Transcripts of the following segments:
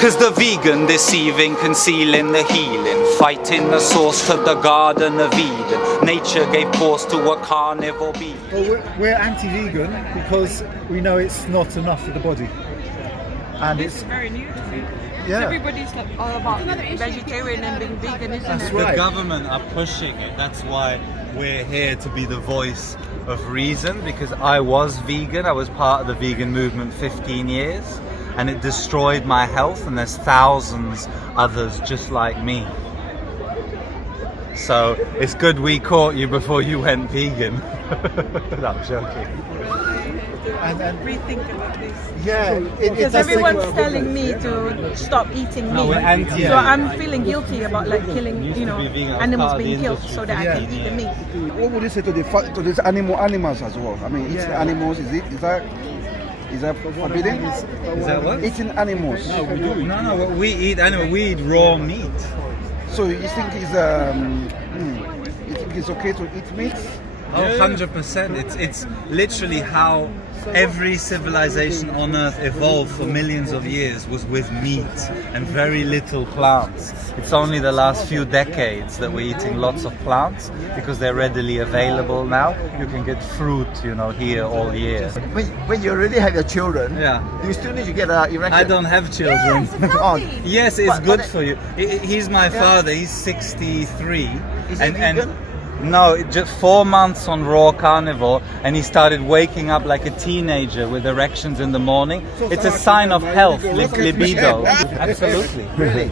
Cause the vegan deceiving, concealing the healing, fighting the source to the Garden of Eden. Nature gave pause to a carnivore being. Well, we're anti-vegan because we know it's not enough for the body. And It's very new to me. Yeah. Everybody's like all about vegetarian and being vegan, isn't That's it? right. The government are pushing it. That's why we're here to be the voice of reason, because I was vegan. I was part of the vegan movement 15 years and it destroyed my health, and there's thousands others just like me. So it's good we caught you before you went vegan. No, I'm joking. and Rethink about this. yeah, Because everyone's telling me to stop eating No, we're meat, anti- so I'm feeling guilty about like killing, Used you to know, be vegan. I was animals part of the being killed industry. so that I can eat the meat. What would you say to to these animals as well? I mean, eating animals is that forbidden? Is that what? Eating animals. No, we do. No, we eat animal. We eat raw meat. So you think you think it's okay to eat meat? Oh, 100%. It's literally how every civilization on Earth evolved for millions of years, was with meat and very little plants. It's only the last few decades that we're eating lots of plants because they're readily available now. You can get fruit, here all year. When you already have your children, Yeah. you still need to get an erection. I don't have children. Oh, Yes, it's But- good but- for you. He's my father. He's 63. Is he vegan? No, just 4 months on raw carnivore, and he started waking up like a teenager with erections in the morning. It's a sign of health, libido. Absolutely,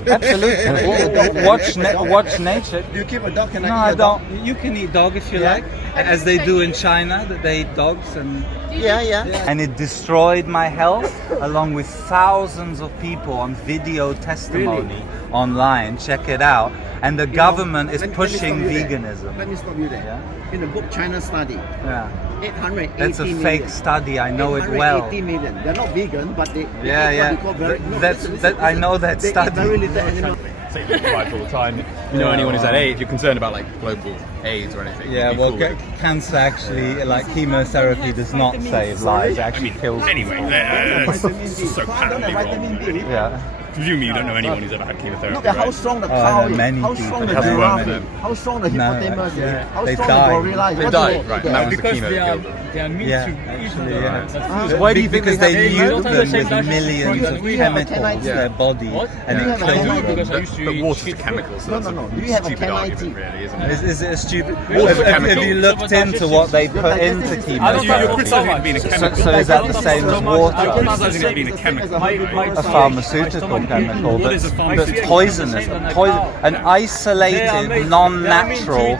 absolutely. Watch nature. Do you keep a dog? Can No, I I eat a dog? don't. You can eat dog if you like, as they do in China. That they eat dogs and. Yeah. And it destroyed my health, along with thousands of people on video testimony online. Check it out. And the government is Let me pushing stop you there. veganism. Let me stop you there. In the book China Study, Yeah, 880 that's a million. fake study. I know it well. 880 million. They're not vegan, but they Yeah, eat yeah. what they call very, no, That's- listen, I know that they study. Eat very little animal. Take the advice all the time. If you know anyone who's that age, you're concerned about like global AIDS or anything. Yeah, you'd be well, cool with. cancer actually, like chemotherapy, does not save lives. It actually kills. Anyway, it's so patently wrong. Really. Yeah. Presumably you don't know anyone who's ever had chemotherapy. Look at how right? strong the Oh, I cow know is, many how people. strong the It hasn't giraffe worked for is, them. how strong the No, hippopotamus is, yeah. how They strong died. the gorilla is. They What died, do right? they- And that was the Because chemo they that are, killed them. they are meant Yeah, to eat actually, them. yeah. That's So food. why do you think Because they they have nuke AIDS? them with Don't millions have of we have a chemicals in 1090? their body, What? and Do you it have a kills 1090? them. Because I used to But eat water's a shit. chemical, so No, that's no, no. a Do you have a stupid 1090? argument, really, isn't it? Is it a stupid? Water's a Have chemical. you looked into what they put into I don't chemotherapy? think criticizing it being a So, chemical. so is that the same as You're water? criticizing it being a chemical. A pharmaceutical chemical What is that's, a pharmaceutical? that's poisonous, an isolated, non-natural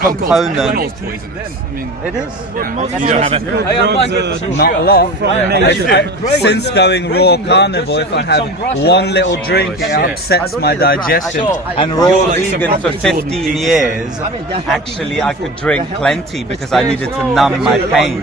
component. It's poisonous. I mean, It is. Yeah. You don't have a... I am 100% Not a sure. lot. nature. Since going raw carnivore, if I have one little drink, it upsets my digestion. And raw vegan for 15 years, actually I could drink plenty because I needed to numb my pain.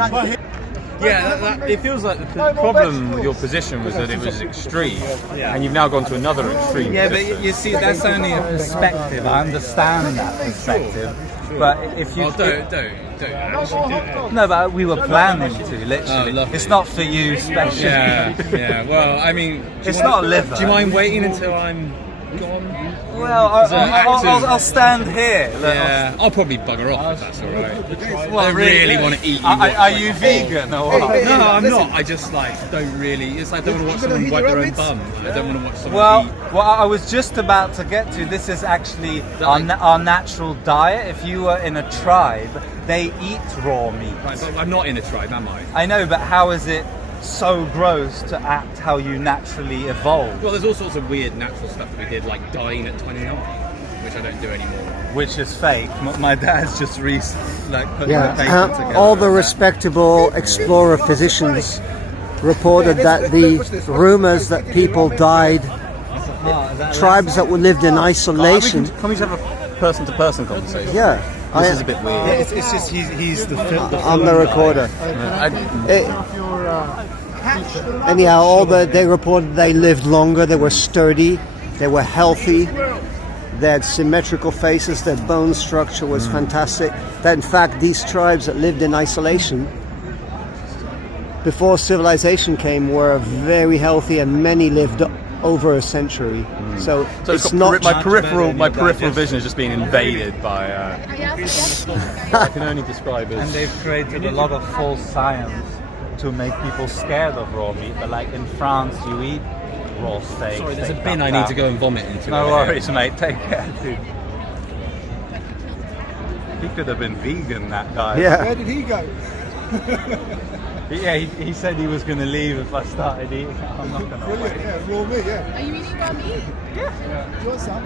Yeah, it feels like the problem with your position was that it was extreme, and you've now gone to another extreme. Yeah, but you see, that's only a perspective. I understand that perspective. But if you Don't actually do it. no, but we were planning to literally. Oh, lovely. It's not for you, special. Yeah. Well, I mean, do It's you not mind- liver. Do you mind waiting until I'm gone? Well, I'll stand here. Yeah, I'll probably bugger off if that's all right. Well, I really want to eat you. Are you vegan or what? No, I'm not. I just don't really. It's like I don't want to watch someone wipe their own bum. I don't want to watch someone Well, eat. what I was just about to get to, this is actually our natural diet. If you were in a tribe, they eat raw meat. Right, but I'm not in a tribe, am I? I know, but how is it so gross to act how you naturally evolved? Well, there's all sorts of weird natural stuff that we did, like dying at 29, which I don't do anymore. Which is fake. My dad's just put the paper Yeah, together. all the respectable explorer physicians reported that the rumors that people died, tribes that were lived in isolation. Can we just have a person-to-person conversation? Yeah, This is a bit weird. It's just he's the on the recorder. Anyhow, they reported they lived longer, they were sturdy, they were healthy, they had symmetrical faces, their bone structure was fantastic. That in fact these tribes that lived in isolation before civilization came were very healthy, and many lived over a century. So So it's got not. my much peripheral better my than peripheral digestion. vision has just been invaded by. I can only describe And as. they've created a lot of false science to make people scared of raw meat. But like in France, you eat raw steak. Sorry, there's a things bin like I need that. to go and vomit into. No over here. worries, mate. Take care, dude. He could have been vegan, that guy. Yeah. Where did he go? Yeah, he said he was going to leave if I started eating. I'm not going to Brilliant, wait. yeah, raw meat, yeah. Are you eating raw meat? Do you want some?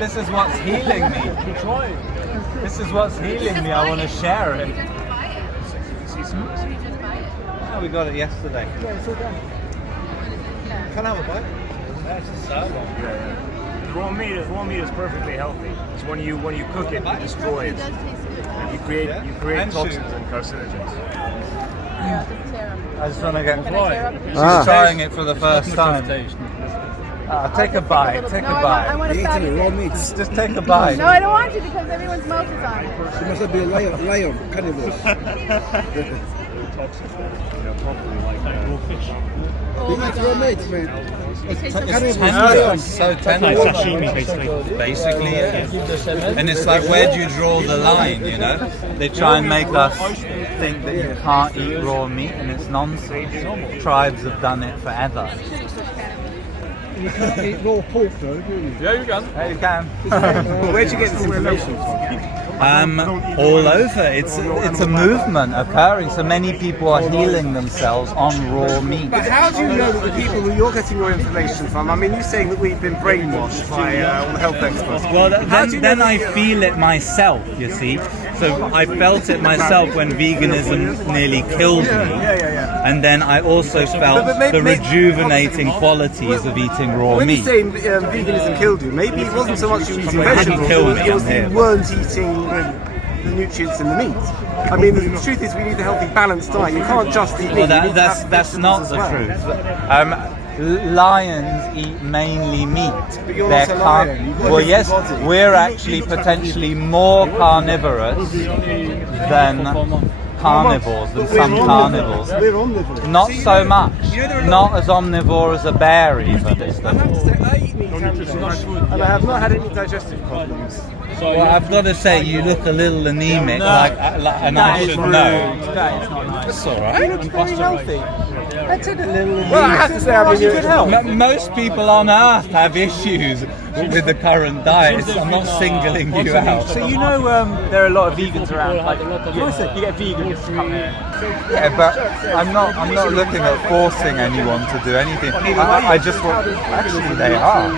This is what's healing me. This is what's healing me. I want to share it. Oh, we got it yesterday. Yeah, it's all done. Can I have a bite? Raw meat is perfectly healthy. It's when you cook it, you destroy it. And you create And toxins sugar. and carcinogens. I just want to get She's Ah. trying it for the first time. Take a bite. Take a bite. I want to start it. Just take a bite. No, I don't want to because everyone's mouth is on it. She must be a lion, cannibal. Oh my Raw god. meat, man. It's tender. It's so tender. Basically, yeah. And it's like, where do you draw the line, you know? They try and make us think that you can't eat raw meat, and it's nonsense. Tribes have done it forever. You can't eat raw pork though, do you? Yeah, you can. Yeah, you can. Where'd you get this information from? All over. It's a movement occurring. So many people are healing themselves on raw meat. But how do you know that the people who you're getting your information from, I mean, you're saying that we've been brainwashed by all the health experts. Well, How do you know then that I you- feel it myself, you see. So I felt it myself when veganism nearly killed me. Yeah. And then I also felt But maybe- the rejuvenating qualities of eating raw When you meat. say veganism killed you, maybe it wasn't so much you eating It didn't vegetables, kill it me, was I'm that here. you weren't eating the nutrients in the meat. I mean, the truth is we need a healthy, balanced diet. You can't just eat meat. Well, you need to have that's not vegetables the as truth. well. Lions eat mainly meat. But you're They're not a lion. You've got well, a yes, different body. we're actually potentially more carnivorous than carnivores, than some carnivores. We're omnivores. Not so much. Not as omnivore as a bear, even. Is the- And I have not had any digestive problems. Well, I've got to say, you look a little anemic, and I should know. It's not nice. It's all right. Very healthy. That's it, a little Well, I have to say, I'm in good health. Most people on Earth have issues with the current diet. I'm not singling you out. So you know there are a lot of vegans around. Like you get vegans to come here. Yeah, but I'm not looking at forcing anyone to do anything. I just want. Actually, they are.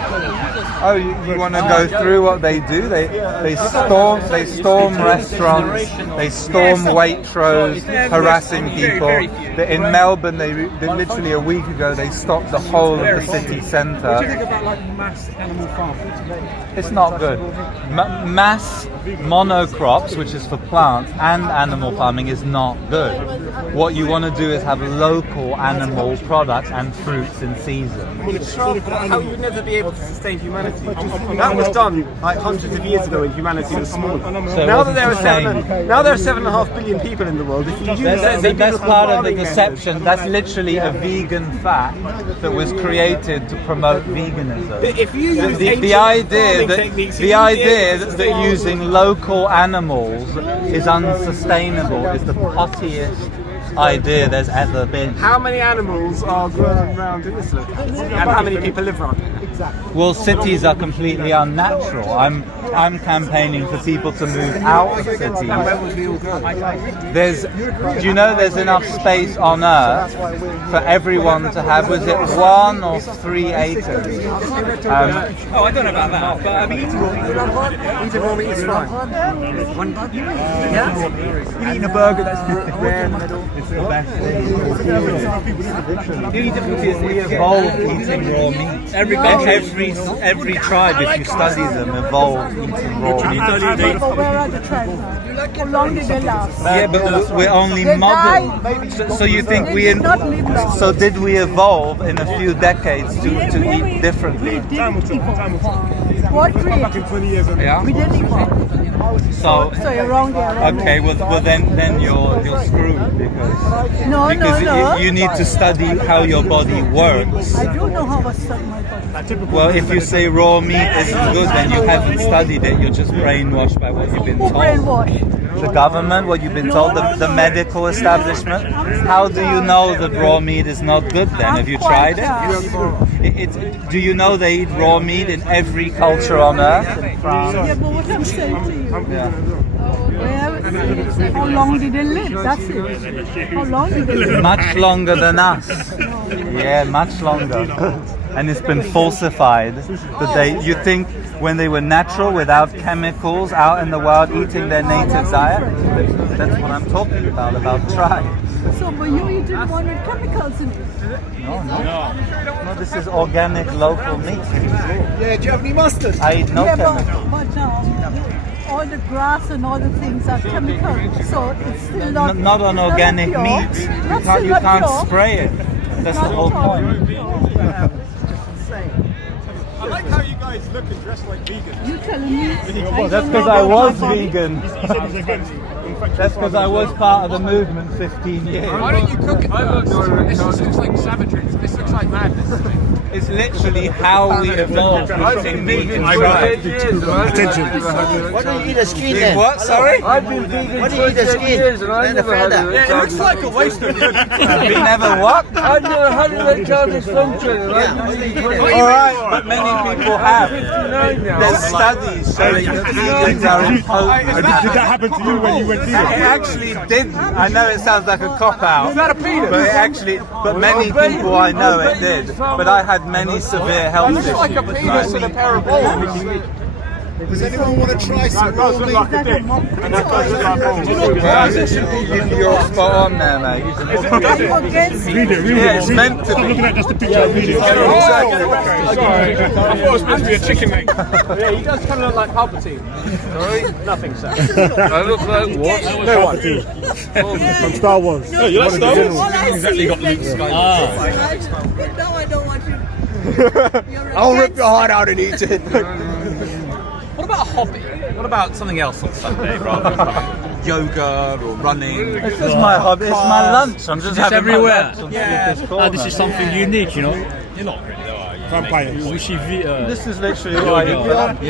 Oh, you want to go through what they do? They storm restaurants. They storm Waitrose, harassing people. In Melbourne, they literally a week ago they stopped the whole of the city centre. What do you think about like mass animal farming? It's not good. Mass monocrops, which is for plants, and animal farming is not good. What you want to do is have local animal products and fruits in season. How you would never be able to sustain humanity. That was done like hundreds of years ago when humanity was small. So Now that there are sustained. now there are 7.5 billion people in the world. If you use That's biblical part of the farming deception. That's literally a vegan fact that was created to promote veganism. methods, if you use The idea that using local animals is unsustainable is the pottiest idea there's ever been. how many animals are grown around in this locality, and how many people live around it? Well, cities are completely unnatural. I'm campaigning for people to move out of cities. Do you know there's enough space on Earth for everyone to have, was it 1 or 3 acres? Oh, I don't know about that, but I mean, eating Eating raw meat is fine. you're eating a burger that's rare in the middle. It's the best thing. The only difficulty is we evolved eating raw meat. Every tribe, if you study them, evolved eating raw meat. But where are the trends now? How long did they last? Yeah, but we're only They modern. died. So you think They we? did not live long. So did we evolve in a few decades to eat differently? We didn't evolve. What created? Yeah. We didn't evolve. So you're wrong there. okay, well then you're screwed because No, you need to study how your body works. I do know how to suck my body. Well, if you say raw meat isn't good, then you haven't studied it. You're just brainwashed by what you've been Who told. brainwashed? The government, what you've been told, the medical establishment. How do you know that raw meat is not good then? Have you tried it? Do you know they eat raw meat in every culture on earth? In France. Yeah, but what I'm saying to you, Yeah. how long did they live? That's it. How long did they live? Much longer than us. Yeah, much longer. And it's been falsified. That you think when they were natural, without chemicals, out in the wild, eating their native diet. That's what I'm talking about tribe. So, but you eating one with chemicals in it? No, this is organic, local meat. Yeah, do you have any mustard? I eat no Yeah, chemicals. but all the grass and all the things are chemical, so it's still not. Not on organic pure. meat. That's You not can't pure. spray it. That's the whole point. I like how you guys look and dress like vegans. You telling me? That's because I was vegan. That's because I was part of the movement 15 years. Why don't you cook it first? This just looks like savagery. This looks like madness. It's literally how we evolved eating meat and tribe. Attention. Why don't you eat a skin Did then? what? Sorry? I've been vegan Why do you eat a skin? And a feather? Yeah, it looks like a waste of food. We never what? I've never had erectile dysfunction. Alright, but many people have. There's studies showing that vegans are impotent. Did that happen to you when you went It vegan? actually didn't. I know it sounds like a cop-out. But many people I know it did. But I had many severe health issues. Like a penis and a pair of balls. Does anyone want to try some raw meat? You're spot on there, mate. Read it. Yeah, it's meant to Stop be. looking at just the picture and read it. Sorry. I thought it was supposed to be a chicken leg. Yeah, you guys kind of look like Palpatine. Sorry? Nothing, sir. I look like what? No one. From Star Wars. Oh, you like Star Wars? All I see is Luke Skywalker. But now I don't want you. I'll rip your heart out and eat it. What about a hobby? What about something else on Sunday rather than yoga or running? This is my hobby. It's my lunch. I'm just having everywhere. my lunch on Speaker's Corner. This is something unique, you know. You're not really, are you? Vampires. This is literally what I eat for lunch.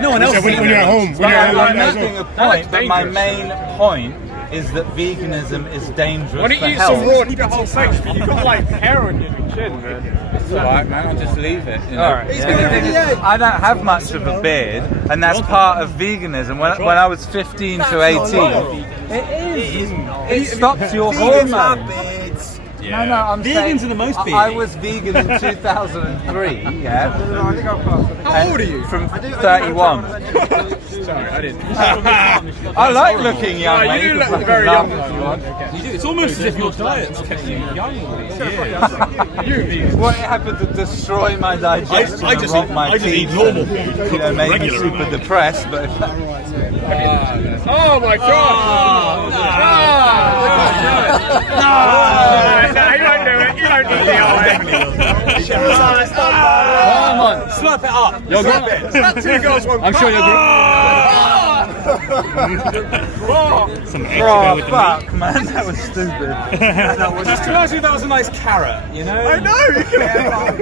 No one else. So when you're at home, when you're at I'm home, making a point, but my main point is that veganism is dangerous Why don't for you eat health. some raw and eat your whole face? You've got like hair on your chin, man. It's alright, man. I'll just leave it. You know? Alright. I don't have much of a beard, and that's part of veganism. When I was 15 to 18, it stops your hormones. No, I'm Vegans saying, are the most I beard. was vegan in 2003, yeah. How old are you? From 31. Sorry, I didn't. I like looking young, you mate. do You look can fucking very laugh young. if you want. You do. It's almost as if your diet's kept you young all these years. Well, it happened to destroy my digestion I and just rot eat- my I just teeth eat normal and, food, you know, made me regular. super depressed, but Oh my god! No, you don't do it. You don't do the Come on, slap it up. You're good. Not two girls, one. I'm sure you're good. oh fuck, man, that was stupid. Just realised that was a nice carrot, you know? I know. You can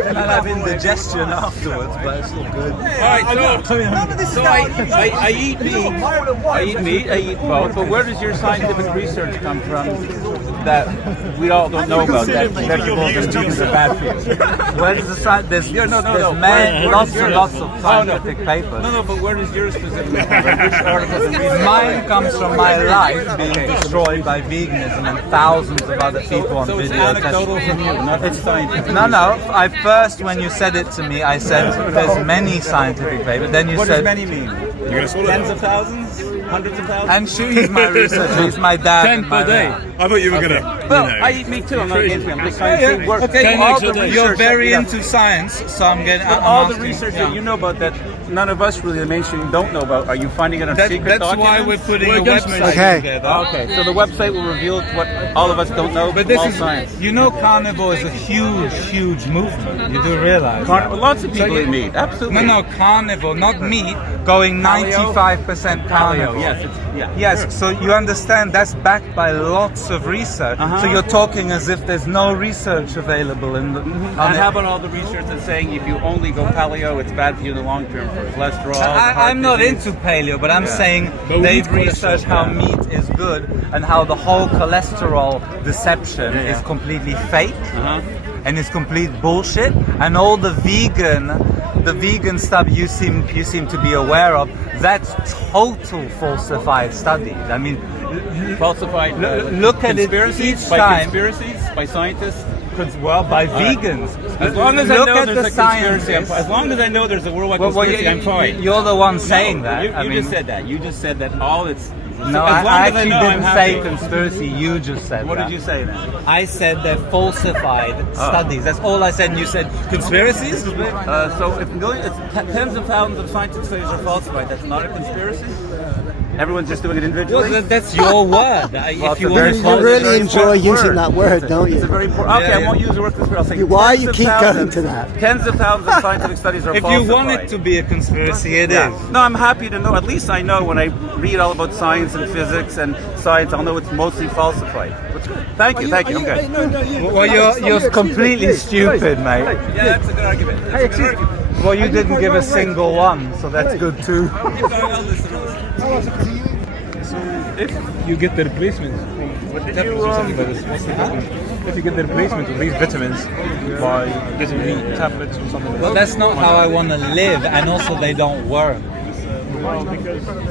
And I'll have indigestion afterwards, but it's all good. Alright, so I eat meat, I eat both, but where does your scientific research come from that we all don't know about that vegans are bad for you? Where does the science? There's lots and lots of scientific papers. No, but where does yours specifically come from? Which articles and research? Mine comes from my life being destroyed by veganism and thousands of other people on So it's video. anecdotal from you, nothing scientific. No. I first, when you said it to me, I said there's many scientific papers. Then you What said does many mean? You're gonna swallow Tens that. of thousands? hundreds of thousands. And she's my researcher. He's my dad. 10 per day. I thought you were gonna. Well, I eat meat too. I'm not against meat. I'm just trying to work. Okay, 10 all extra the days. you're research very that- into science, so I'm getting. But I'm all the asking, research yeah. that you know about that none of us really, the mainstream, don't know about, are you finding it on secret That's why documents? we're putting We're a against website Okay. together. Okay, so the website will reveal what all of us don't know, But this all is, science. you know, carnivore is a huge movement. You do realize? Lots of people eat meat, absolutely. No, carnivore, not meat. Going 95% carnivore. Paleo, yes, yeah. Yes, so you understand that's backed by lots of research. Uh-huh. So you're talking as if there's no research available in the. And how about all the research that's saying if you only go paleo, it's bad for you in the long term for cholesterol? heart I'm not disease? into paleo, but I'm Yeah. saying But we they've need researched cholesterol. how meat is good and how the whole cholesterol deception Yeah. is completely fake Uh-huh. and is complete bullshit. And all the vegan stuff you seem to be aware of, that's total falsified studies. I mean, Falsified look at it conspiracies each by time. conspiracies by scientists. By vegans. As long as I Look know at there's the a conspiracy, scientists. as long as I know there's a worldwide Well, conspiracy, I'm fine. you're the one saying No, that. You, I you mean, just said that. You just said that all it's. no, as long I as actually know, I'm didn't happy. say conspiracy. You just said What that. did you say then? I said they're falsified studies. That's all I said. And you said conspiracies. So if tens of thousands of scientific studies are falsified, that's not a conspiracy? Everyone's just doing it individually? Well, that's your word. Well, If it's you a want very to You important- really very enjoy important using word. that word, don't It's a you? very important. Okay, Yeah, I yeah. won't use the word conspiracy. I'll say Why tens you of keep thousands- going to that? Tens of thousands of scientific studies are if falsified. you want it to be a conspiracy, it is. Yeah. No, I'm happy to know. At least I know when I read all about science and physics and science, I'll know it's mostly falsified. That's good. Thank you. I'm good. Well, you're completely stupid, mate. Yeah, that's a good argument. That's a good argument. Well, you didn't give a single one, so that's good too. If you get the replacement, if you get the replacement of these vitamins by vitamin E tablets or something like Well, that's not how I want to live, and also they don't work.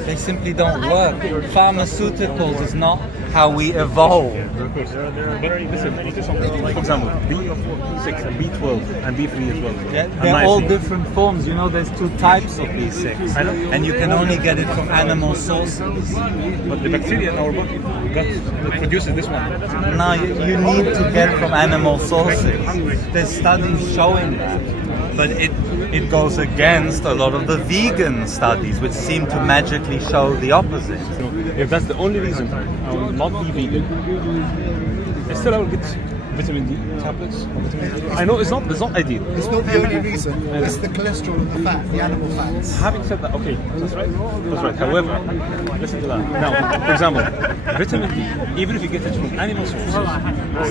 They simply don't work. Pharmaceuticals is not how we evolved. But listen, for example, B6 and B12 and B3 as well. Yeah, And they're all niacin. different forms. You know, there's two types of B6, I know. and you can only get it from animal sources. But the bacteria in our body that produces this one. No, you need to get from animal sources. There's studies showing that, but it goes against a lot of the vegan studies, which seem to magically show the opposite. So if that's the only reason I will not be vegan, still I will get vitamin D tablets. Or vitamin D. I know it's not ideal. It's not the only reason. It's the cholesterol and the fat, the animal fats. Having said that, okay, that's right. That's right. However, listen to that. Now, for example, vitamin D, even if you get it from animal sources,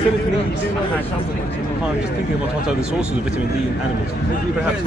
still it needs. I'm just thinking about what are the sources of vitamin D in animals. Perhaps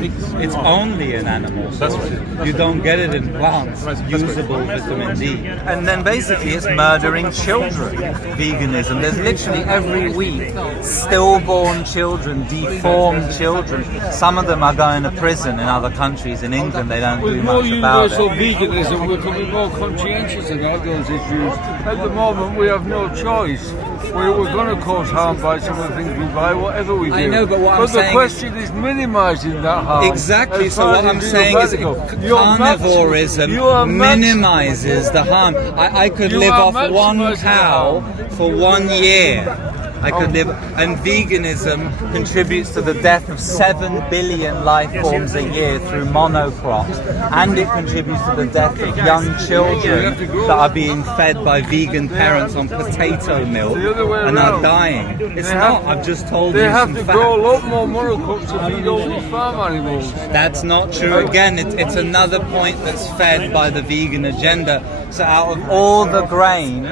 It's only in animals. That's right. You don't get it in plants. That's right. Usable vitamin D. And then basically it's murdering children. Veganism. There's literally every week stillborn children, deformed children. Some of them are going to prison in other countries. In England, they don't do With more much about universal it. veganism, we're becoming more conscientious about those issues. At the moment, we have no choice. We're going to cause harm by some of the things we buy, whatever we do. I know, but what I'm the saying question is minimising that harm. Exactly. as So far what as I'm it's saying is legal. You are carnivorism you are minimizes the harm. I could You live are off one maximising the cow harm. for 1 year. I could live, and veganism contributes to the death of 7 billion life forms a year through monocrops, and it contributes to the death of young children that are being fed by vegan parents on potato milk The other way and are around. dying. It's They not. have- I've just told They you have some to facts. grow a lot more monocrops to feed all these farm animals. That's not true. Again, it's another point that's fed by the vegan agenda. So out of all the grain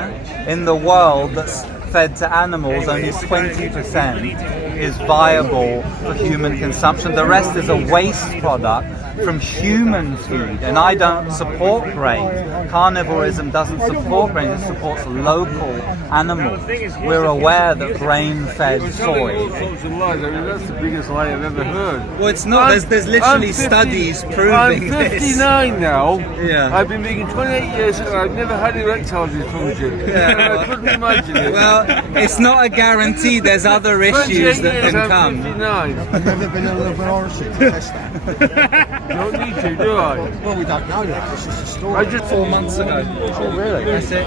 in the world that's fed to animals, only 20% is viable for human consumption. The rest is a waste product from human food, and I don't support grain. Carnivorism doesn't support grain, it supports local animals. We're aware that grain-fed soy. Sorts of lies. I mean, that's the biggest lie I've ever heard. Well, it's not. There's literally studies proving I'm this. 59 now. Yeah. I've been vegan 28 years and I've never had erectile dysfunction. Yeah. I couldn't imagine it. Well, it's not a guarantee. There's other 28 issues that years, can I'm come. 59. I've never been ill of an orchid to test that. Don't need to, do I? Well, we don't know that. It's just a story. I just 4 months ago. Oh, really? That's it.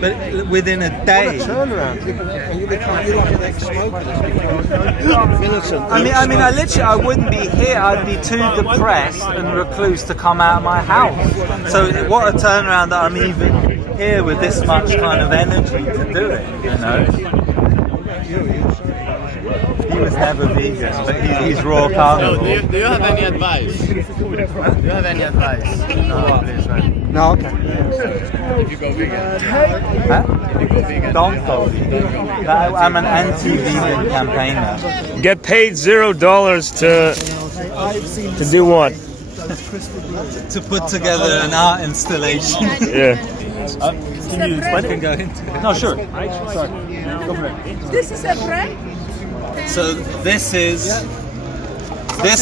But within a day. Turnaround. I mean, I wouldn't be here. I'd be too depressed and recluse to come out of my house. So what a turnaround that I'm even here with this much kind of energy to do it. You know. He was never vegan, but he's raw carnivore. Do you have any advice? Do you have any advice? No, please, right? No, okay. If you go vegan. Huh? If you go vegan. Don't go vegan. I'm an anti-vegan campaigner. Get paid $0 to do what? To put together an art installation. Yeah. Can you explain it? Go into it. No, sure. Sorry. Go for it. This is a bread. So this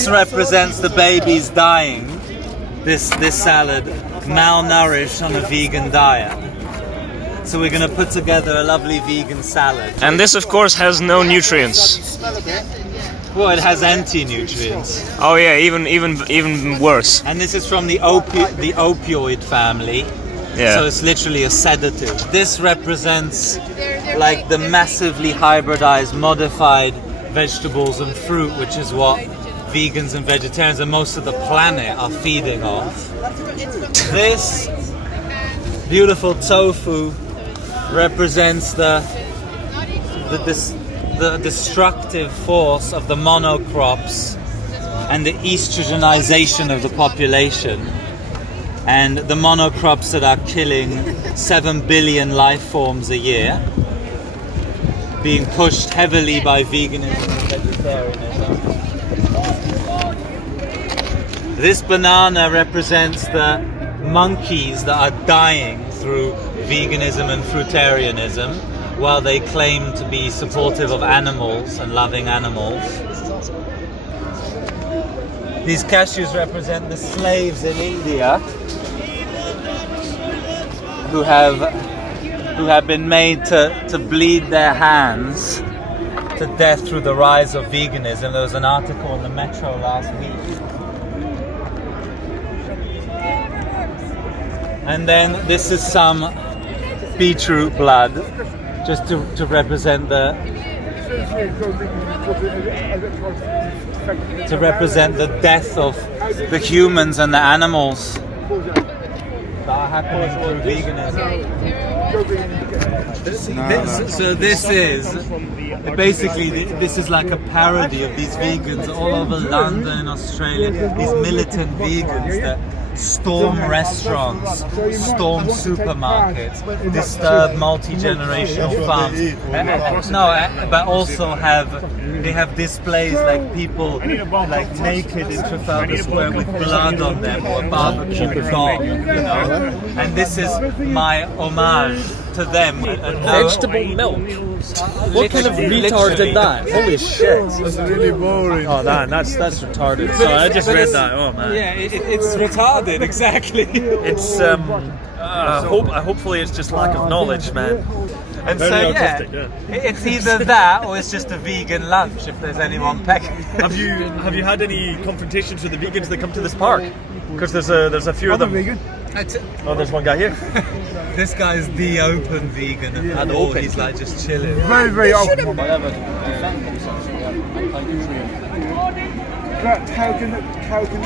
represents the babies dying. This salad, malnourished on a vegan diet. So we're going to put together a lovely vegan salad. And this, of course, has no nutrients. Well, it has anti-nutrients. Oh yeah, even worse. And this is from the opioid family. Yeah. So it's literally a sedative. This represents like the massively hybridized, modified vegetables and fruit, which is what vegans and vegetarians and most of the planet are feeding off. This beautiful tofu represents the destructive force of the monocrops and the estrogenization of the population, and the monocrops that are killing 7 billion life forms a year, being pushed heavily by veganism and vegetarianism. This banana represents the monkeys that are dying through veganism and fruitarianism, while they claim to be supportive of animals and loving animals. These cashews represent the slaves in India who have been made to bleed their hands to death through the rise of veganism. There was an article in the Metro last week. And then this is some beetroot blood, just to represent the death of the humans and the animals that are happening through veganism. So this is like a parody of these vegans all over London and Australia, these militant vegans that storm restaurants, storm supermarkets, disturb multi-generational farms. But also they have displays like people like naked in Trafalgar Square with blood on them, or a barbecue dog, you know. And this is my homage to them. Vegetable milk. What kind of retard did that? Holy shit! That's really boring. Oh, that's retarded. Sorry, I just read that. Oh man. Yeah, it's retarded. Exactly. It's hopefully it's just lack of knowledge, man. And so it's either that or it's just a vegan lunch if there's anyone pecking. Have you had any confrontations with the vegans that come to this park? Because there's a few of them. Vegan. Oh, there's one guy here. This guy's the open vegan at all. He's like just chilling. Very, very open. Whatever. But how can it cause vegan?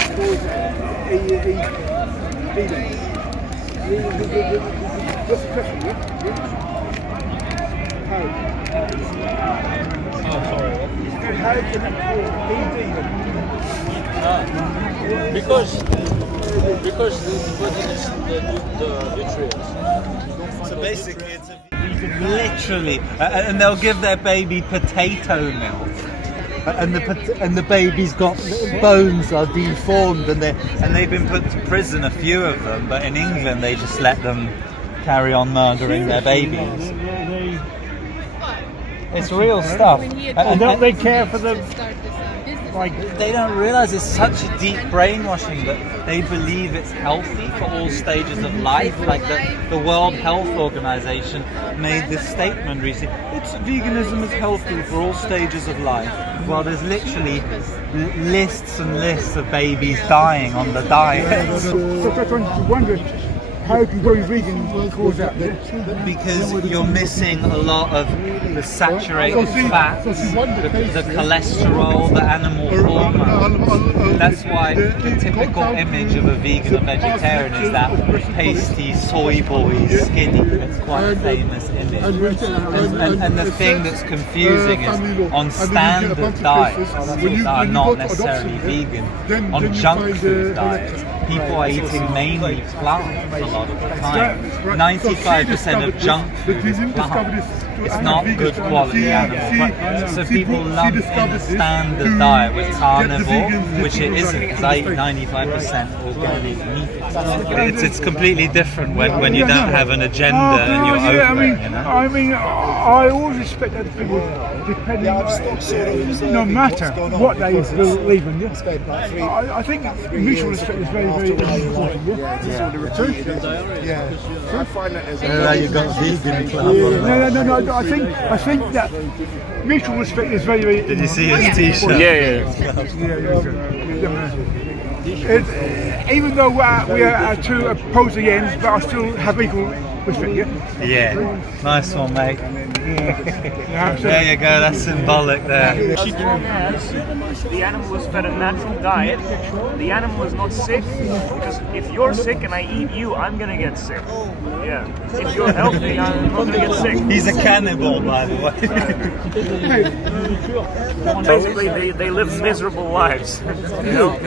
What's the question? How? Oh, sorry. How can it cause vegan? Because the nutrients. So basically, it's a vegan, literally, and they'll give their baby potato milk. And the baby's got bones are deformed, and they've been put to prison, a few of them. But in England, they just let them carry on murdering their babies. It's real stuff. And don't they care for them? Like, they don't realize it's such a deep brainwashing that they believe it's healthy for all stages of life. Like the World Health Organization made this statement recently: veganism is healthy for all stages of life. Well, there's literally lists and lists of babies dying on the diet. So that's when you wonder how can going vegan cause that? Because you're missing a lot of the saturated fats, the cholesterol, the animal hormones. That's why the typical image of a vegan or vegetarian is that pasty, soy boy, skinny. It's quite a famous image. And the thing that's confusing is on standard diets that are not necessarily vegan, on junk food diets, people are eating mainly plants a lot of the time. 95% of junk food is plants. It's not good quality animal. So people lump in a standard diet with carnivore, which it isn't, because I eat 95% organic meat. It's completely different when you don't have an agenda and you're open. I mean, I always respect other people, depending, no matter what they believe in. Yeah? I think mutual respect is very, very important. Yeah. I find that as you got vegan club. No. I think that mutual respect is very, very. Did you see his T-shirt? Even though we are two opposing ends, but I still have equal respect. Yeah. Nice one, mate. There you go. That's symbolic there. As long as the animal is fed a natural diet, the animal is not sick, because if you're sick and I eat you, I'm gonna get sick. Yeah. If you're healthy, I'm not gonna get sick. He's a cannibal, by the way. Basically, they live miserable lives. You know?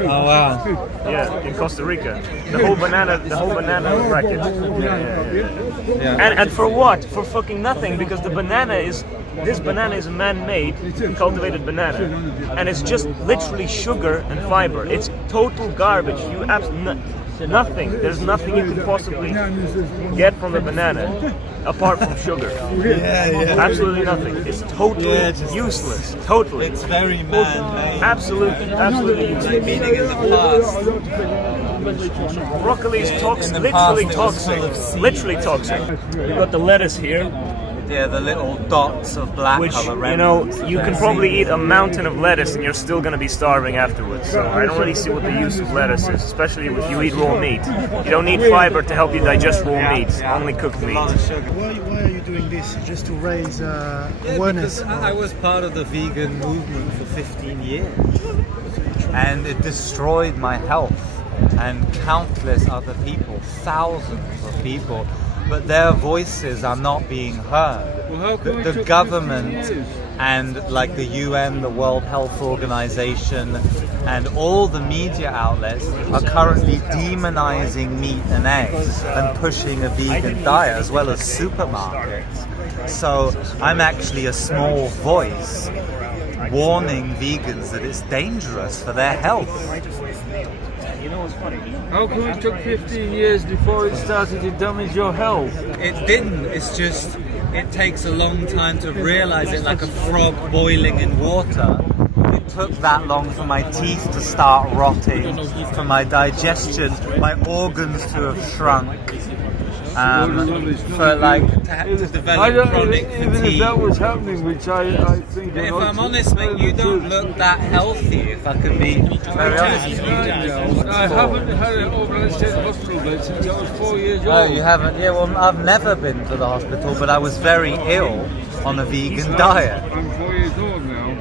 Oh wow. Yeah, in Costa Rica, the whole banana bracket. Yeah. And for what? For fucking nothing, because this banana is man-made, cultivated banana, and it's just literally sugar and fiber. It's total garbage. You nothing. There's nothing you could possibly get from the banana apart from sugar. Absolutely nothing. It's totally useless. Totally. It's very man-made. Absolutely useless. Meaning in the past. Broccoli is toxic. Literally toxic. We've got the lettuce here. Yeah, the little dots of black Which, color. you know, you can probably eat a mountain of lettuce and you're still going to be starving afterwards. So I don't really see what the use of lettuce is, especially if you eat raw meat. You don't need fiber to help you digest raw meat, only cooked meat. Why are you doing this? Just to raise awareness? Because I was part of the vegan movement for 15 years. And it destroyed my health and countless other people, thousands of people. But their voices are not being heard. Well, the government and like the UN, the World Health Organization, and all the media outlets are currently demonizing meat and eggs and pushing a vegan diet, as well as supermarkets. So I'm actually a small voice warning vegans that it's dangerous for their health. You know what's funny? How come it took 15 years before it started to damage your health? It didn't. It's just, it takes a long time to realize it, like a frog boiling in water. It took that long for my teeth to start rotting, for my digestion, my organs to have shrunk. For like to develop chronic fatigue. Even if that was happening, which I think. If I'm honest, mate, you don't look that healthy. If I can be very honest with you. I haven't had an overnight hospital bed since I was 4 years old. Oh, you haven't? Yeah, well, I've never been to the hospital, but I was very ill on a vegan diet. I'm 4 years old now.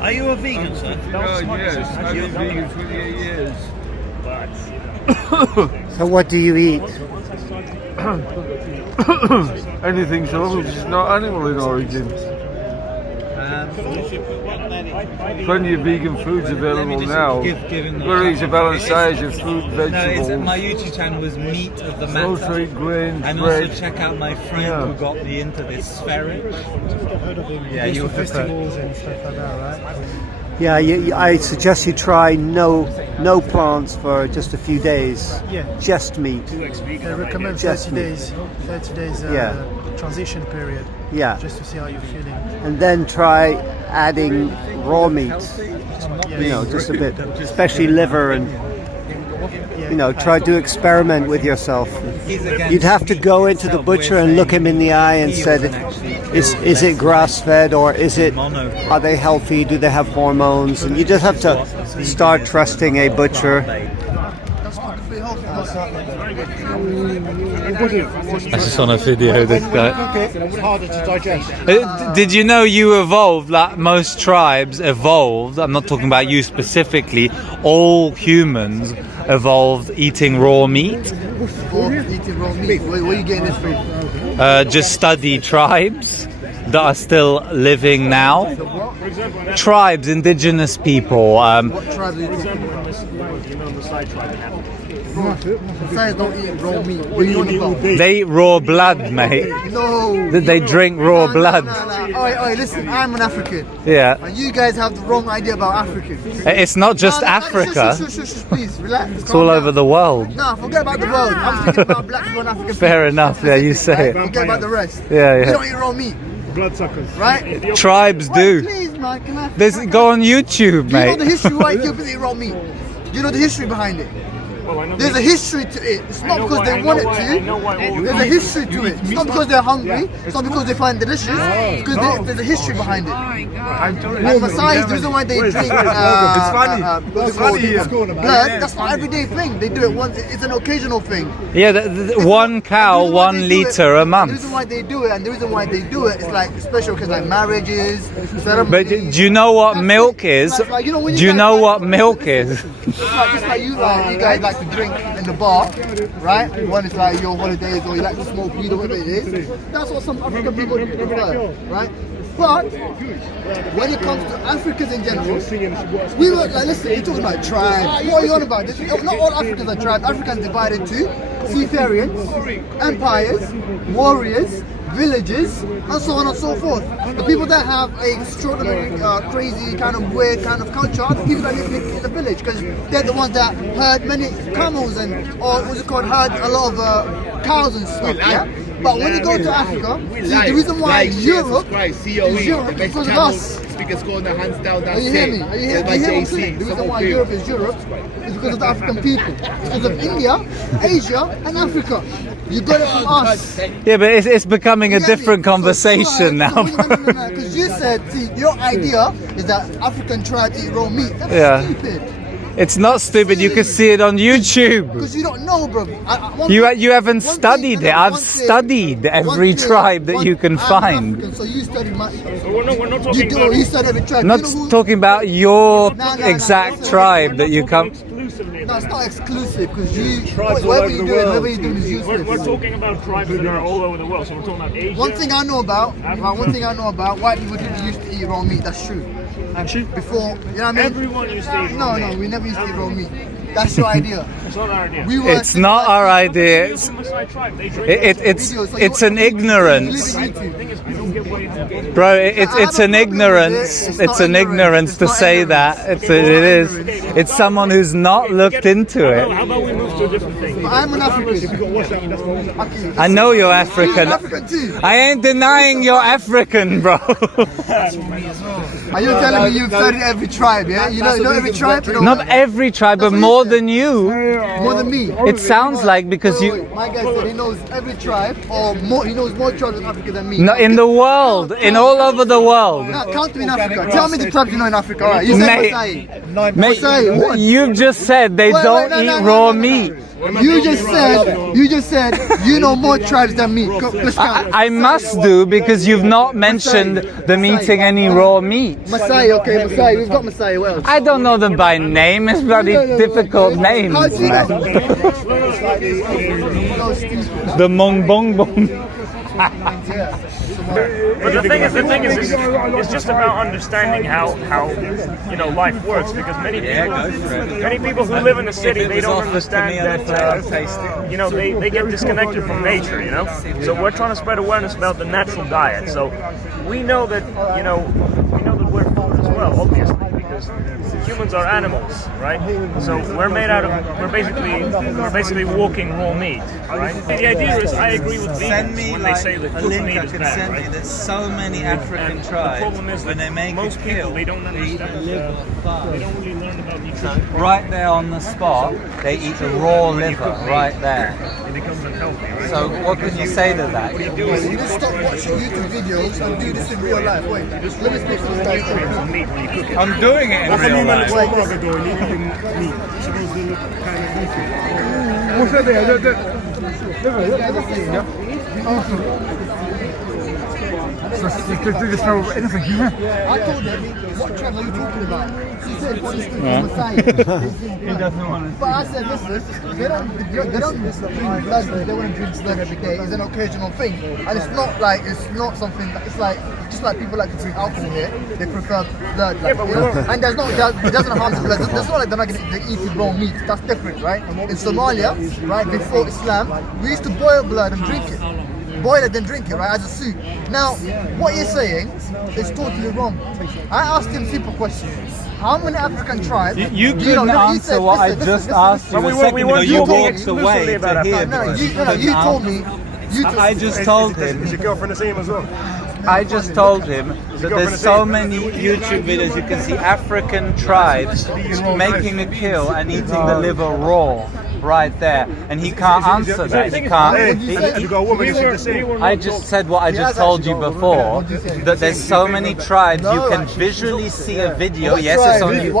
Are you a vegan, sir? Yes, I've been vegan 28 years. So what do you eat? Anything so long as it's not animal in origin. Plenty of vegan foods available now. Where is a balanced size of fruit, vegetables. No, my YouTube channel was Meat of the Matter. Grocery, grains, and bread. also check out my friend who got me into this Sferich. Yeah, you festivals and stuff like that, right? Yeah, I suggest you try no plants for just a few days. Yeah. Just meat. They recommend Just 30 meat. days. 30 days transition period. Yeah. Just to see how you're feeling. And then try adding raw meat you know, just a bit, especially liver, and you know, try to experiment with yourself. You'd have to go into the butcher and look him in the eye and said, is it grass-fed, or are they healthy? Do they have hormones? And you just have to start trusting a butcher. I just on a video this guy. It's harder to digest. Did you know you evolved, like most tribes evolved, I'm not talking about you specifically, all humans evolved eating raw meat? Eating raw meat? Where are you getting this from? Just study tribes that are still living now. Tribes, indigenous people. What tribes are you talking about? You know the side tribe in Africa. Besides, don't eat raw meat. What are you on about? They eat raw blood, mate. No. They drink raw blood. No. Oi, listen, I'm an African. Yeah. And you guys have the wrong idea about Africans. It's not just Africa. Shush, please, relax. It's all over the world. No, forget about the world. I'm thinking about black people and African people. Fair enough, yeah, you say it. Forget about the rest. Yeah. We don't eat raw meat. Bloodsuckers. Right? Tribes do. Please, man, can I... Go on YouTube, Do you know mate. the history why Ethiopians eat raw meat? Do you know the history behind it? There's a history to it. It's not because they want it to. There's a history to it. It's not because they're hungry. It's not because they find it delicious. It's because there's a history behind it. And Maasai, the reason why they drink blood, that's not an everyday thing. They do it once. It's an occasional thing. Yeah, one cow, 1 liter a The month. reason why they do it, and the reason why they do it, is like special because like marriages, ceremonies. But do you know what milk is? Like, you know, when Do you guys know like- what milk is? Just like you guys like to drink in the bar, right? When it's like your holidays or you like to smoke weed or whatever it is. That's what some African people prefer, right? But when it comes to Africans in general, we were like, listen, you're talking about tribes. What are you on about? Not all Africans are tribes. Africans divided into seafarers, empires, warriors, villages, and so on and so forth. The people that have a extraordinary, crazy, kind of weird kind of culture are the people that live in the village, because they're the ones that herd many camels or what's it called, herd a lot of cows and stuff. Yeah. But when you go to Africa, the reason why Europe is Europe is because of us. Are you hearing me? Are you hearing what I'm saying? The reason why Europe is Europe is because of the African people. Because of India, Asia, and Africa. You got it from us. Yeah, but it's becoming a different conversation now. Because you said, see, your idea is that African tribes eat raw meat. That's stupid. It's not stupid. You can see it on YouTube. Because you don't know, bro. You haven't studied it. I've studied every tribe that you can find. African, so you studied my. We're not talking about. You studied every tribe. Not talking about your exact tribe that you come. Exclusively. No, it's not exclusive because you. Whatever you're doing is useless. We're talking about tribes that are all over the world. So we're talking about Asia. One thing I know about white people didn't used to eat raw meat. That's true. Actually, before, you know what I mean? Everyone used to eat raw meat. No, we never used to eat raw meat. That's your idea. It's not our idea. It's not our idea. It's an ignorance. Bro, it's an ignorance. It's an ignorance to say that. It is. It's someone who's not looked into it. How about we move to a different thing? I'm an African. I know you're African. You're African too. I ain't denying you're African, bro. Are you telling me you've studied every tribe, yeah? You know every tribe? Not every tribe, but more than you. More than me. It sounds like because you. My guy said he knows every tribe, or more. He knows more tribes in Africa than me. No, in the world, in all over the world. Now count me in Africa. Tell me the tribes you know in Africa. All right. You said Maasai. You just said they don't eat raw meat. You just said you know more tribes than me. Let's count. I must do because you've not mentioned them eating any raw meat. Masai, okay, Masai. We've got Masai. Well, I don't know them by name. It's bloody difficult names. How do you know? The Mong Bong Bong. But the thing is, it's just about understanding how life works. Because many people who live in the city, they don't understand that they get disconnected from nature. So we're trying to spread awareness about the natural diet. So we know that we're full as well, obviously, because is humans are animals, right? So we're basically walking raw meat, right? The idea is, I agree with Send vegans me when like they say that a cooked link meat I is can bad, send right? you. There's so many African And tribes the problem is when that they make most a people, kill, they don't understand. eat the liver They don't really learn about nutrition. right there on the spot. They eat the raw liver right there. It becomes unhealthy, right? So what can you say to that? You just stop watching YouTube videos and do this in real life. Wait, let me speak to this guy. Meat when you cook it. I'm doing it in real life. I told him, what tribe are you talking about? He said, for instance, Messiah. But I said, listen, they don't drink blood, they want to drink blood every day. It's an occasional thing. And it's not something, it's like, just like people like to drink alcohol here, they prefer blood. Like, you know? And it doesn't harm the blood. It's not like they're not going to eat raw meat. That's different, right? In Somalia, right, before Islam, we used to boil blood and drink it. Boil it, then drink it, right, as a soup. Now, what you're saying is totally wrong. I asked him simple questions. How many African tribes? You couldn't answer what I just asked you a second ago. You walked away to hear me. You told me. I just told him. Is your girlfriend the same as well? I just told him that there's so many YouTube videos you can see African tribes making a kill and eating the liver raw right there, and he can't answer that. He can't. I just said what I just told you before, that there's so many tribes you can visually see a video. Yes, it's on you.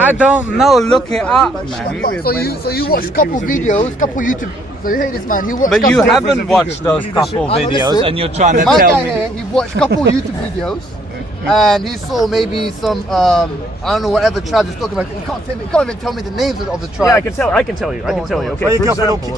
I don't know. Look it up, man. So you watch a couple videos, couple YouTube. So you hear this man, he watched. But you haven't watched those couple videos, and you're trying to my tell guy me. Here, he watched a couple YouTube videos, and he saw maybe some I don't know whatever tribe he's talking about. He can't even tell me the names of the tribe. Yeah, I can tell you. Okay, for example,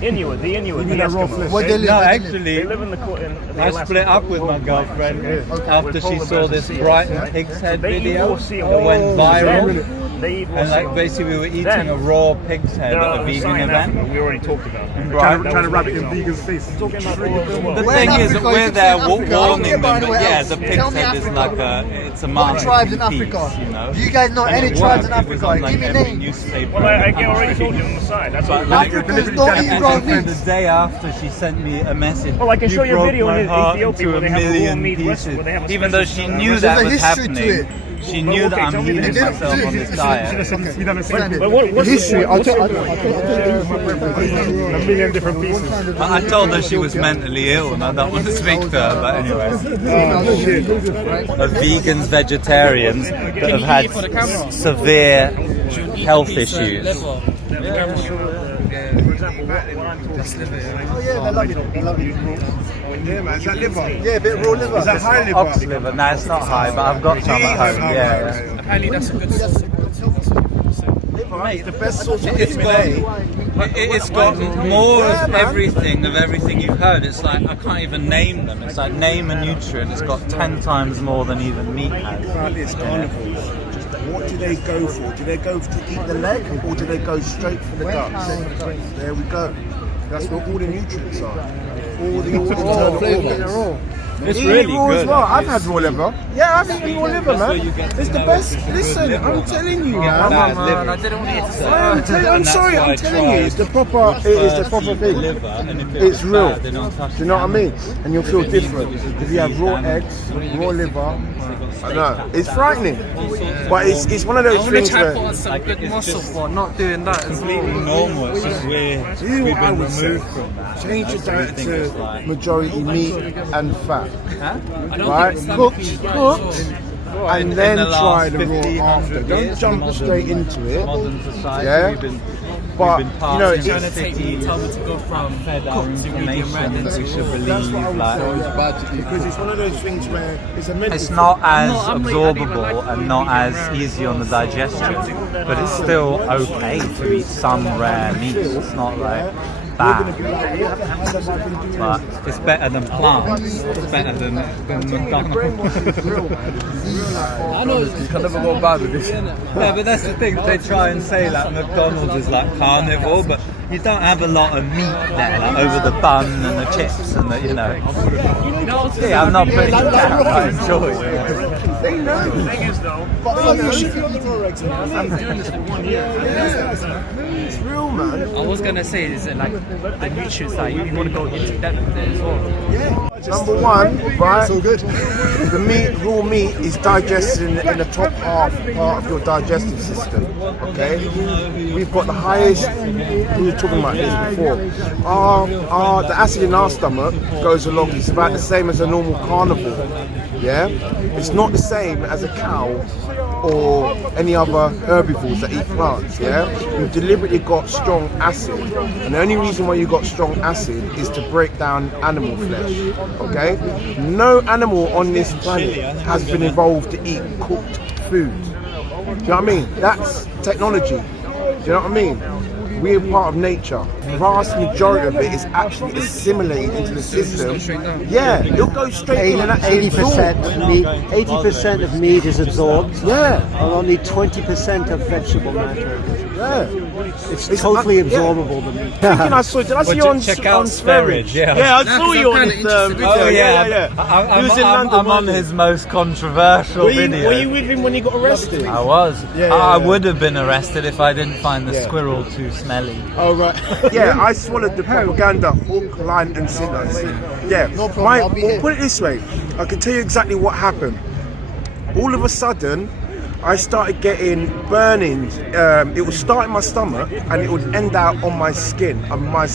Inuit, the Eskimos. Where they live, No, where they actually, They live in the I split up with my girlfriend after she saw this Brighton pig's head video that went viral. And like basically we were eating a raw pig's head at a vegan event. We already talked about it. Trying to wrap it in vegan's face. The thing is that we're there warning them, but yeah, the pig's head is like it's a What tribes in masterpiece, Africa? you know. Do you guys know any And it tribes in worked. It was Africa? on, like, Give me every names. newspaper. Well, I already told you on the side. That's what Africans don't eat raw And meat. the day after, she sent me a message. Well, I can show you a broke video my in heart Ethiopia into where they a have a raw million meat pieces. restaurant where they have a Even though special- she knew There's that a was history to happening. it. She knew that I'm healing myself on this diet. But what's History. I'll tell A million different pieces. I told her she was mentally ill, and I don't want to speak to her. But anyway, of vegans, vegetarians that have had severe health issues. Yeah, man, is that liver? Yeah, a bit raw liver. Is that high liver? Ox liver. No, it's not high, but I've got some at home. Yeah. Apparently that's a good sauce. Mate, The best sauce it's got more of everything you've heard. It's like I can't even name them. It's like name a nutrient. It's got 10 times more than even meat has. It's carnivores. What do they go for? Do they go to eat the leg, or do they go straight for the guts? There we go. That's where all the nutrients are. All the internal organs. It's Eat really raw good. as well. I've had raw liver. Yeah, I've eaten raw liver, That's where man. you get to It's the know best. it's Listen, liver. I'm telling you, Yeah, man. man, I didn't want to eat it. I'm sorry, I'm telling you, it's the proper. It is the proper thing. It's real. Do you know what I mean? And you'll feel different if you have raw eggs, raw liver. I know it's frightening, but it's one of I those want to things try and where put on some good muscle for not doing that as well. normal. It's just you we've I been would say, removed from that. change your diet Everything is to like- majority meat and fat, Huh? right? Cooked, and In then the try last the raw 50, after. 100 Don't years, jump modern- straight into it. Modern society, Yeah. But, we've been you know, passing it's- Trying to take me time to go from fed our cooked to medium rare information then that we to should raw. That's what I believe. would Like, say, because it's one of those things where it's a mental it's not as I'm like- absorbable and not as easy on the digestion, but it's still okay to eat some rare meats. It's not like bad, but it's better than plants. It's better than McDonald's. I know You can never go bad with this. Yeah, but that's the thing. They try and say like McDonald's is like carnivore, but you don't have a lot of meat there, like over the bun and the chips and the, you know. Yeah, I'm not putting it down. I enjoy it. The thing is, though, I'm doing this for 1 year. It's real, man. I was gonna say is like the nutrients that you want to go into depth there as well. Yeah. Number one, right? So good. The meat, raw meat, is digested in the top half part of your digestive system. Okay. We've got the highest. We were talking about this before. The acid in our stomach goes along. It's about the same as a normal carnivore. Yeah. It's not the same as a cow or any other herbivores that eat plants. Yeah. We've deliberately got strong acid, and the only reason why you got strong acid is to break down animal flesh. Okay? No animal on this planet has been evolved to eat cooked food. Do you know what I mean? That's technology. Do you know what I mean? We're part of nature. The vast majority of it is actually assimilated into the system. Yeah, it'll go straight in and actually 80% of meat is absorbed. Yeah. And only 20% of vegetable matter. Yeah. It's totally absorbable, the meat. Did I see you on Sverige? Yeah, I saw you on his video. Oh yeah. He was in London. I'm on his most controversial video. Were you with him when he got arrested? I was. I would have been arrested if I didn't find the squirrel too smelly. Oh right. Yeah, I swallowed the propaganda hook, line, and sinker. Yeah. No problem. I'll be here. Put it this way, I can tell you exactly what happened. All of a sudden, I started getting burnings. It would start in my stomach and it would end out on my skin. And my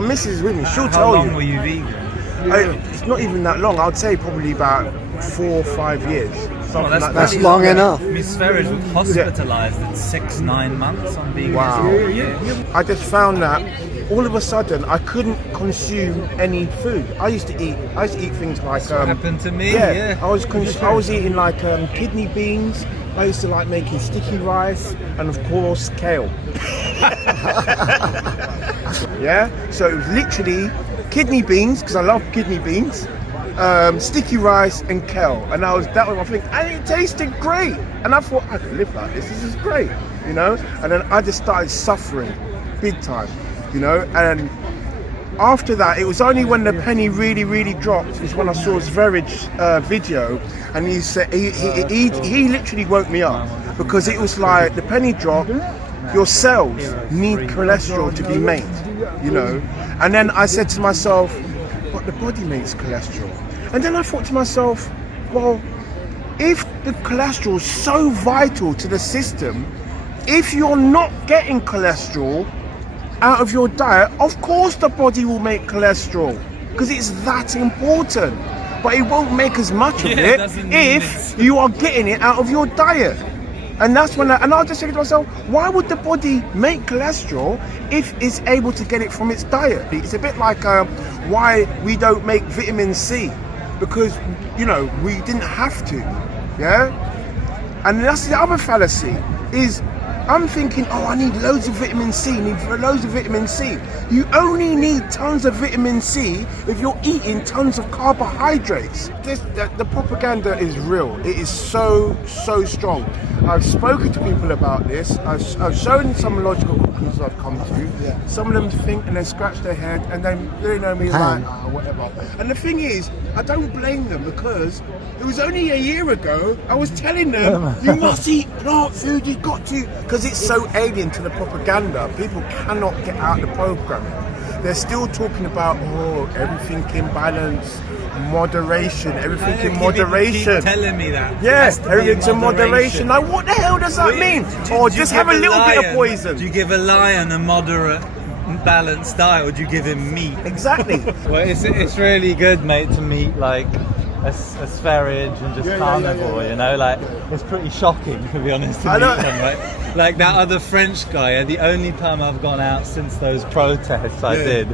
missus is with me, she'll tell you. How long were you vegan? It's not even that long. I'd say probably about 4 or 5 years. That's long enough. Miss Sverige was hospitalised at 6-9 months on veganism. Wow. I just found that all of a sudden I couldn't consume any food. I used to eat things like happened to me. Yeah. I was eating like kidney beans. I used to like making sticky rice and of course kale. Yeah. So it was literally kidney beans because I love kidney beans. Sticky rice and kale, and that was my thing, and it tasted great, and I thought I could live like this is great, you know. And then I just started suffering big time, you know. And after that, it was only when the penny really dropped is when I saw Sverige video, and he said he literally woke me up, because it was like the penny dropped, your cells need cholesterol to be made, you know. And then I said to myself, but the body makes cholesterol. And then I thought to myself, well, if the cholesterol is so vital to the system, if you're not getting cholesterol out of your diet, of course the body will make cholesterol, because it's that important. But it won't make as much of it if you are getting it out of your diet. And that's when I just think to myself, why would the body make cholesterol if it's able to get it from its diet? It's a bit like why we don't make vitamin C, because, you know, we didn't have to, yeah? And that's the other fallacy, is I'm thinking, oh, I need loads of vitamin C, You only need tons of vitamin C if you're eating tons of carbohydrates. The propaganda is real. It is so strong. I've spoken to people about this. I've shown some logical conclusions I've come to. Some of them think and they scratch their head and then they know me like, whatever. And the thing is, I don't blame them, because it was only a year ago I was telling them, you must eat plant food, you've got to, because it's so alien to the propaganda. People cannot get out the programming. They're still talking about, everything in balance, moderation, everything in moderation. Keep telling me that. Yes, everything's in moderation. Now, what the hell does that mean? Or just have a little bit of poison. Do you give a lion a moderate, balanced diet, or do you give him meat? Exactly. Well, it's really good, mate, to meet like a Sverige and just carnivore, you know, like it's pretty shocking, to be honest, to meet them, right? Like that other French guy, the only time I've gone out since those protests I did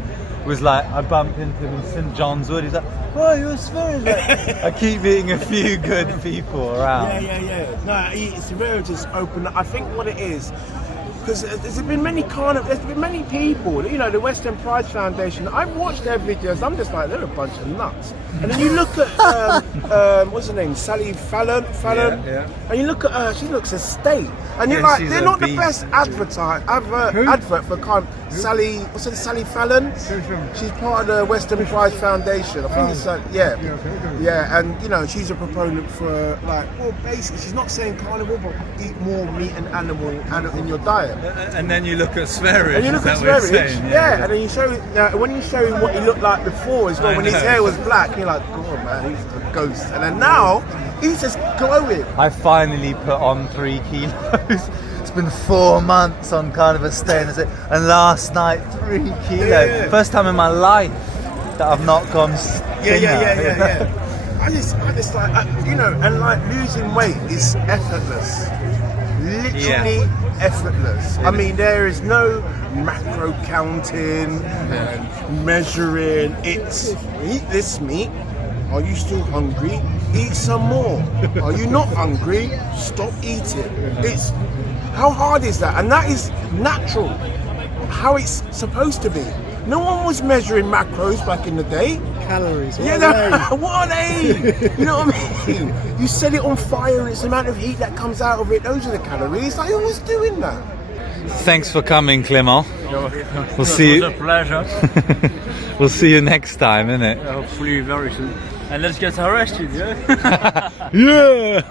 was like, I bumped into him in St. John's Wood, he's like, oh, you're a Sverige. I keep meeting a few good people around. Yeah. No, Sverige is open. I think what it is, because there's been many there's been many people, you know, the Western Pride Foundation. I've watched their videos. I'm just like, they're a bunch of nuts. And then you look at what's her name, Sally Fallon, Yeah. and you look at her. She looks a state, and you're like, they're not the best advert for Sally. What's it, Sally Fallon? She's part of the Western Pride Foundation. I think it's yeah, and you know, she's a proponent for like, well, basically, she's not saying carnivore, but eat more meat and animal in your diet. And then you look at Sverige. And you look at Sverige, and then you show when you show him what he looked like before as well, when his hair was black, you're like, God, man, he's a ghost. And then now he's just glowing. I finally put on 3 kilos. It's been 4 months on kind of a stay, and last night 3 kilos. Yeah. First time in my life that I've not gone thinner. Yeah. I just like, you know, and like losing weight is effortless. Literally effortless. I mean, there is no macro counting and measuring. It's eat this meat. Are you still hungry? Eat some more. Are you not hungry? Stop eating. It's how hard is that? And that is natural. How it's supposed to be. No one was measuring macros back in the day. Calories. What are they? You know what I mean? You set it on fire and it's the amount of heat that comes out of it. Those are the calories. Like, who was doing that? Thanks for coming, Clément. We'll see you. It was a pleasure. We'll see you next time, innit? Hopefully very soon. And let's get arrested, yeah? Yeah!